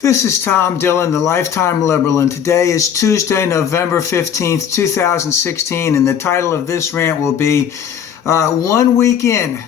This is Tom Dillon, the Lifetime Liberal, and today is Tuesday, November 15th, 2016, and the title of this rant will be 1 Week In,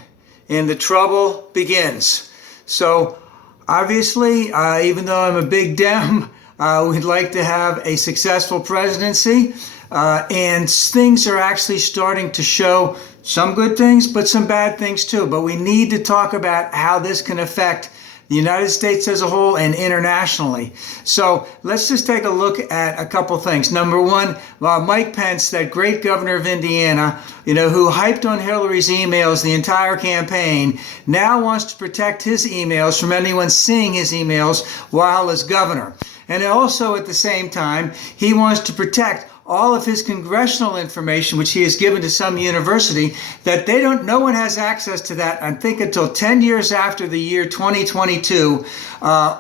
and the Trouble Begins. So, obviously, even though I'm a big Dem, we'd like to have a successful presidency, and things are actually starting to show some good things, but some bad things too. But we need to talk about how this can affect the United States as a whole and internationally. So let's just take a look at a couple things. Number one, Mike Pence, that great governor of Indiana, who hyped on Hillary's emails the entire campaign, now wants to protect his emails from anyone seeing his emails while as governor. And also at the same time, he wants to protect all of his congressional information, which he has given to some university, that no one has access to that, I think, until 10 years after the year 2022,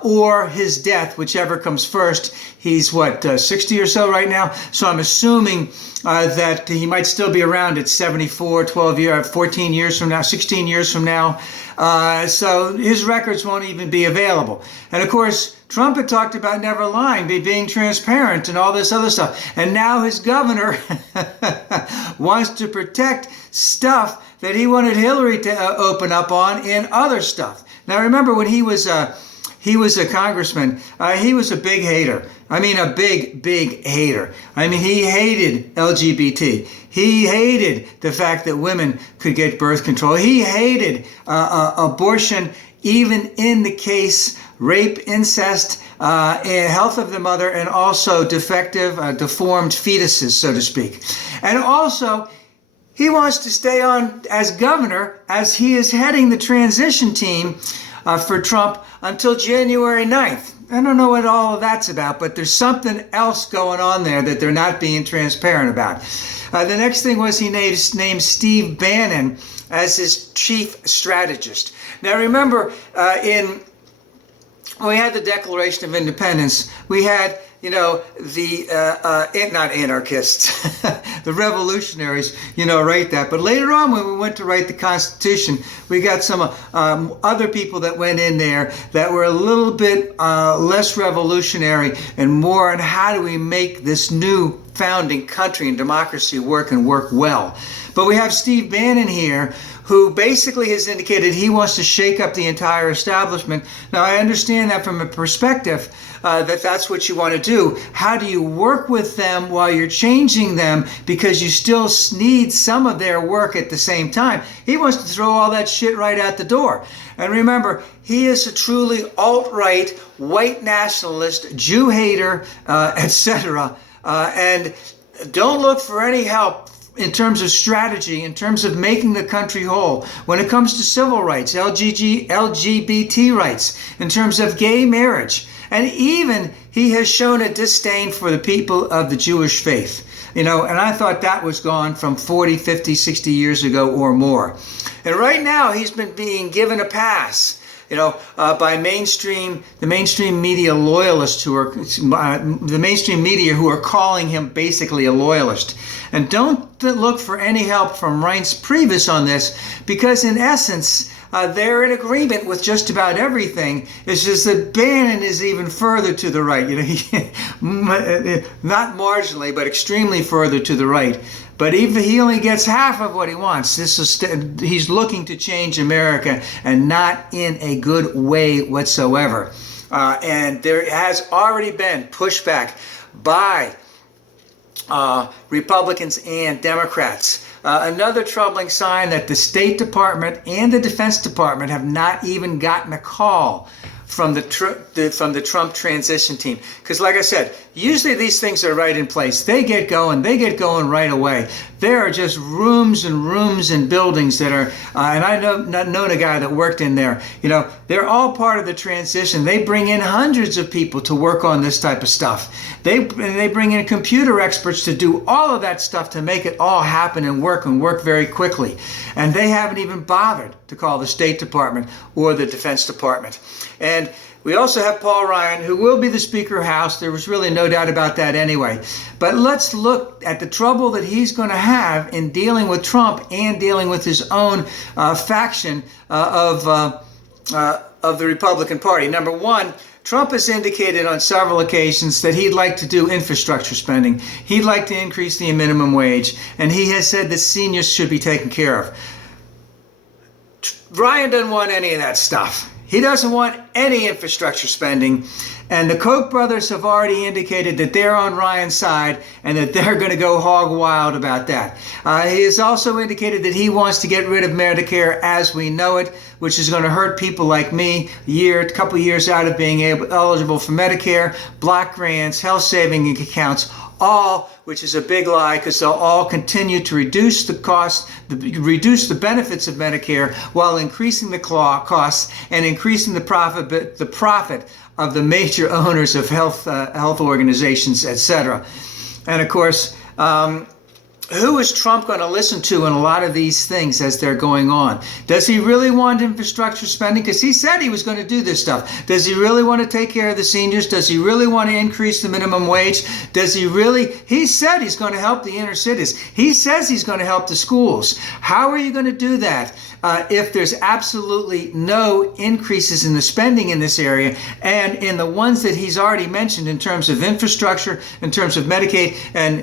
or his death, whichever comes first. He's 60 or so right now. So I'm assuming that he might still be around at 74, 14 years from now, 16 years from now. So his records won't even be available. And of course, Trump had talked about never lying, being transparent and all this other stuff. And now his governor wants to protect stuff that he wanted Hillary to open up on and other stuff. Now remember, when he was a congressman, he was a big hater. I mean, a big hater. I mean, he hated LGBT. He hated the fact that women could get birth control. He hated abortion, even in the case rape, incest, health of the mother, and also defective, deformed fetuses, so to speak. And also, he wants to stay on as governor as he is heading the transition team for Trump until January 9th. I don't know what all of that's about, but there's something else going on there that they're not being transparent about. The next thing was he named Steve Bannon as his chief strategist. Now remember, when we had the Declaration of Independence, we had, not anarchists, the revolutionaries, write that. But later on, when we went to write the Constitution, we got some other people that went in there that were a little bit less revolutionary and more on how do we make this new founding country and democracy work and work well. But we have Steve Bannon here, who basically has indicated he wants to shake up the entire establishment. Now, I understand that from a perspective that that's what you want to do. How do you work with them while you're changing them, because you still need some of their work at the same time? He wants to throw all that shit right out the door. And remember, he is a truly alt-right, white nationalist, Jew hater, etc. And don't look for any help in terms of strategy, in terms of making the country whole, when it comes to civil rights, LGBT rights, in terms of gay marriage. And even he has shown a disdain for the people of the Jewish faith. And I thought that was gone from 40, 50, 60 years ago or more. And right now he's been being given a pass, by the mainstream media loyalists who are, the mainstream media who are calling him basically a loyalist. And don't look for any help from Reince Priebus on this, because in essence, they're in agreement with just about everything. It's just that Bannon is even further to the right. Not marginally, but extremely further to the right. But even he only gets half of what he wants. He's looking to change America, and not in a good way whatsoever. And there has already been pushback by Republicans and Democrats. Another troubling sign that the State Department and the Defense Department have not even gotten a call from the Trump transition team. Because like I said, usually these things are right in place. They get going right away. There are just rooms and rooms and buildings that are, and I know a guy that worked in there, they're all part of the transition. They bring in hundreds of people to work on this type of stuff. They bring in computer experts to do all of that stuff to make it all happen and work very quickly. And they haven't even bothered to call the State Department or the Defense Department. And we also have Paul Ryan, who will be the Speaker of the House. There was really no doubt about that anyway. But let's look at the trouble that he's going to have in dealing with Trump and dealing with his own faction of the Republican Party. Number one, Trump has indicated on several occasions that he'd like to do infrastructure spending. He'd like to increase the minimum wage, and he has said that seniors should be taken care of. Ryan doesn't want any of that stuff. He doesn't want any infrastructure spending. And the Koch brothers have already indicated that they're on Ryan's side and that they're going to go hog wild about that. He has also indicated that he wants to get rid of Medicare as we know it, which is going to hurt people like me a couple years out of being eligible for Medicare, block grants, health saving accounts, all, which is a big lie, because they'll all continue to reduce the cost, reduce the benefits of Medicare while increasing the costs and increasing the profit of the major owners of health organizations, etc. And of course, who is Trump going to listen to in a lot of these things as they're going on? Does he really want infrastructure spending? Because he said he was going to do this stuff. Does he really want to take care of the seniors? Does he really want to increase the minimum wage? Does he really? He said he's going to help the inner cities. He says he's going to help the schools. How are you going to do that if there's absolutely no increases in the spending in this area and in the ones that he's already mentioned in terms of infrastructure, in terms of Medicaid and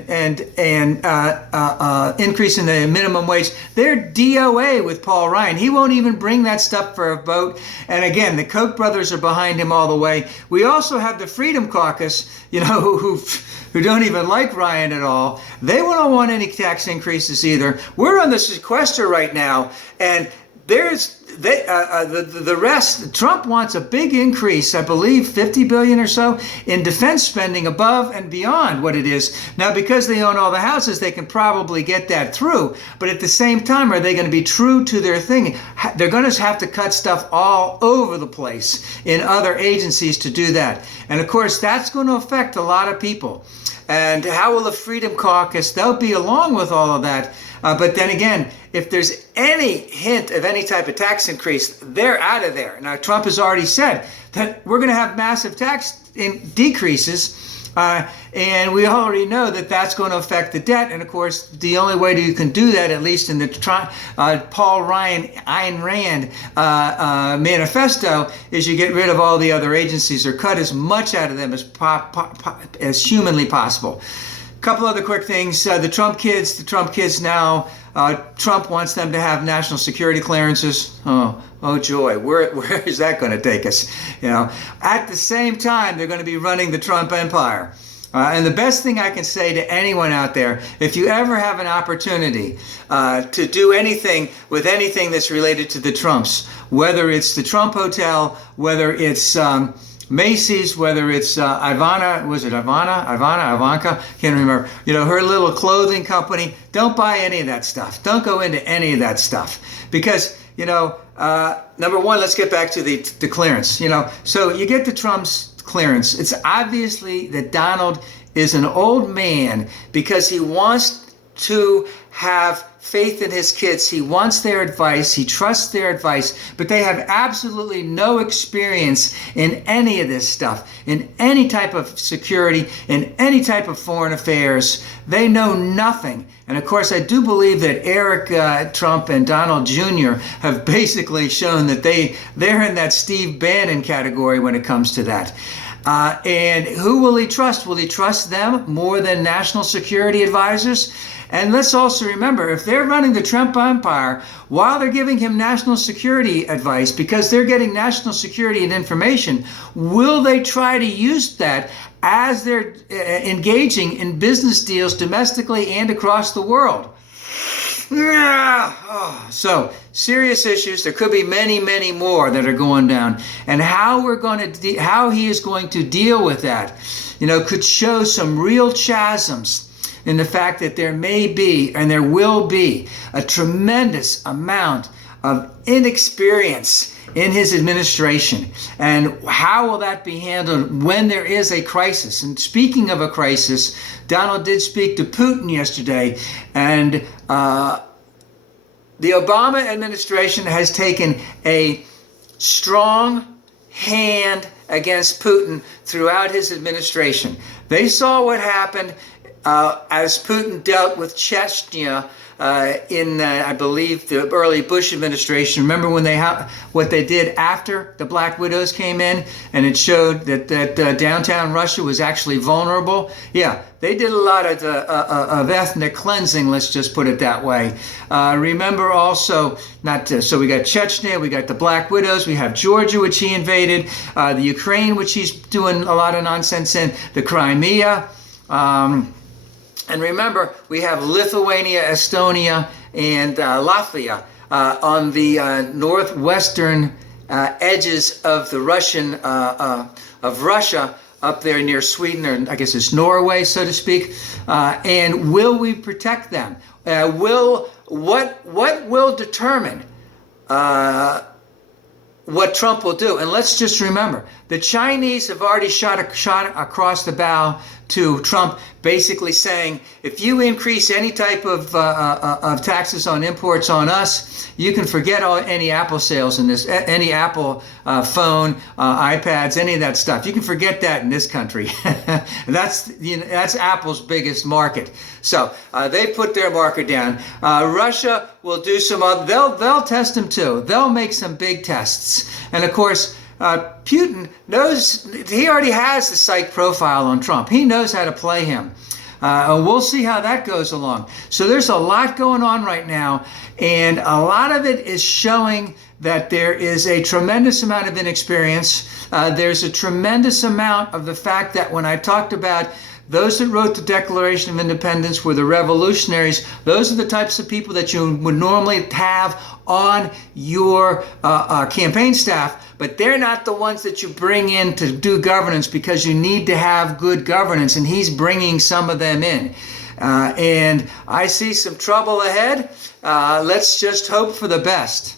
increase in the minimum wage? They're DOA with Paul Ryan. He won't even bring that stuff for a vote. And again, the Koch brothers are behind him all the way. We also have the Freedom Caucus, who don't even like Ryan at all. They don't want any tax increases either. We're on the sequester right now, and the rest. Trump wants a big increase, I believe $50 billion or so, in defense spending above and beyond what it is. Now, because they own all the houses, they can probably get that through. But at the same time, are they going to be true to their thing? They're going to have to cut stuff all over the place in other agencies to do that. And of course, that's going to affect a lot of people. And how will the Freedom Caucus, they'll be along with all of that. But then again, if there's any hint of any type of tax increase, they're out of there. Now, Trump has already said that we're going to have massive tax decreases. And we already know that that's going to affect the debt. And of course, the only way you can do that, at least in the Paul Ryan, Ayn Rand manifesto, is you get rid of all the other agencies or cut as much out of them as humanly possible. A couple other quick things. The Trump kids now, Trump wants them to have national security clearances. Oh joy, where is that going to take us? At the same time, they're going to be running the Trump empire. And the best thing I can say to anyone out there, if you ever have an opportunity to do anything with anything that's related to the Trumps, whether it's the Trump Hotel, whether it's Macy's, whether it's Ivanka, can't remember, her little clothing company, don't buy any of that stuff. Don't go into any of that stuff. Because, number one, let's get back to the clearance. So you get the Trump's clearance. It's obviously that Donald is an old man because he wants to have faith in his kids. He wants their advice. He trusts their advice, but they have absolutely no experience in any of this stuff, in any type of security, in any type of foreign affairs. They know nothing. And of course, I do believe that Eric Trump and Donald Jr. have basically shown that they're in that Steve Bannon category when it comes to that. And who will he trust? Will he trust them more than national security advisors? And let's also remember, if they're running the Trump empire while they're giving him national security advice, because they're getting national security and information, will they try to use that as they're engaging in business deals domestically and across the world? So serious issues. There could be many, many more that are going down, and how he is going to deal with that, could show some real chasms in the fact that there may be and there will be a tremendous amount of inexperience in his administration. And how will that be handled when there is a crisis? And speaking of a crisis, Donald did speak to Putin yesterday, and the Obama administration has taken a strong hand against Putin throughout his administration. They saw what happened as Putin dealt with Chechnya in, I believe, the early Bush administration. Remember when what they did after the Black Widows came in, and it showed that downtown Russia was actually vulnerable? Yeah, they did a lot of ethnic cleansing, let's just put it that way. Remember also, so we got Chechnya, we got the Black Widows, we have Georgia, which he invaded, the Ukraine, which he's doing a lot of nonsense in, the Crimea. And remember, we have Lithuania, Estonia, and Latvia on the northwestern edges of the of Russia, up there near Sweden, or I guess it's Norway, so to speak. And will we protect them? What will determine what Trump will do? And let's just remember, the Chinese have already shot across the bow to Trump, basically saying, if you increase any type of taxes on imports on us, you can forget any Apple sales in this, any Apple phone, iPads, any of that stuff. You can forget that in this country. That's Apple's biggest market. So they put their marker down. Russia will do some other, they'll test them too. They'll make some big tests. And of course, Putin knows, he already has the psych profile on Trump. He knows how to play him. We'll see how that goes along. So there's a lot going on right now, and a lot of it is showing that there is a tremendous amount of inexperience. There's a tremendous amount of the fact that when I talked about those that wrote the Declaration of Independence were the revolutionaries. Those are the types of people that you would normally have on your campaign staff, but they're not the ones that you bring in to do governance, because you need to have good governance, and he's bringing some of them in. And I see some trouble ahead. Let's just hope for the best.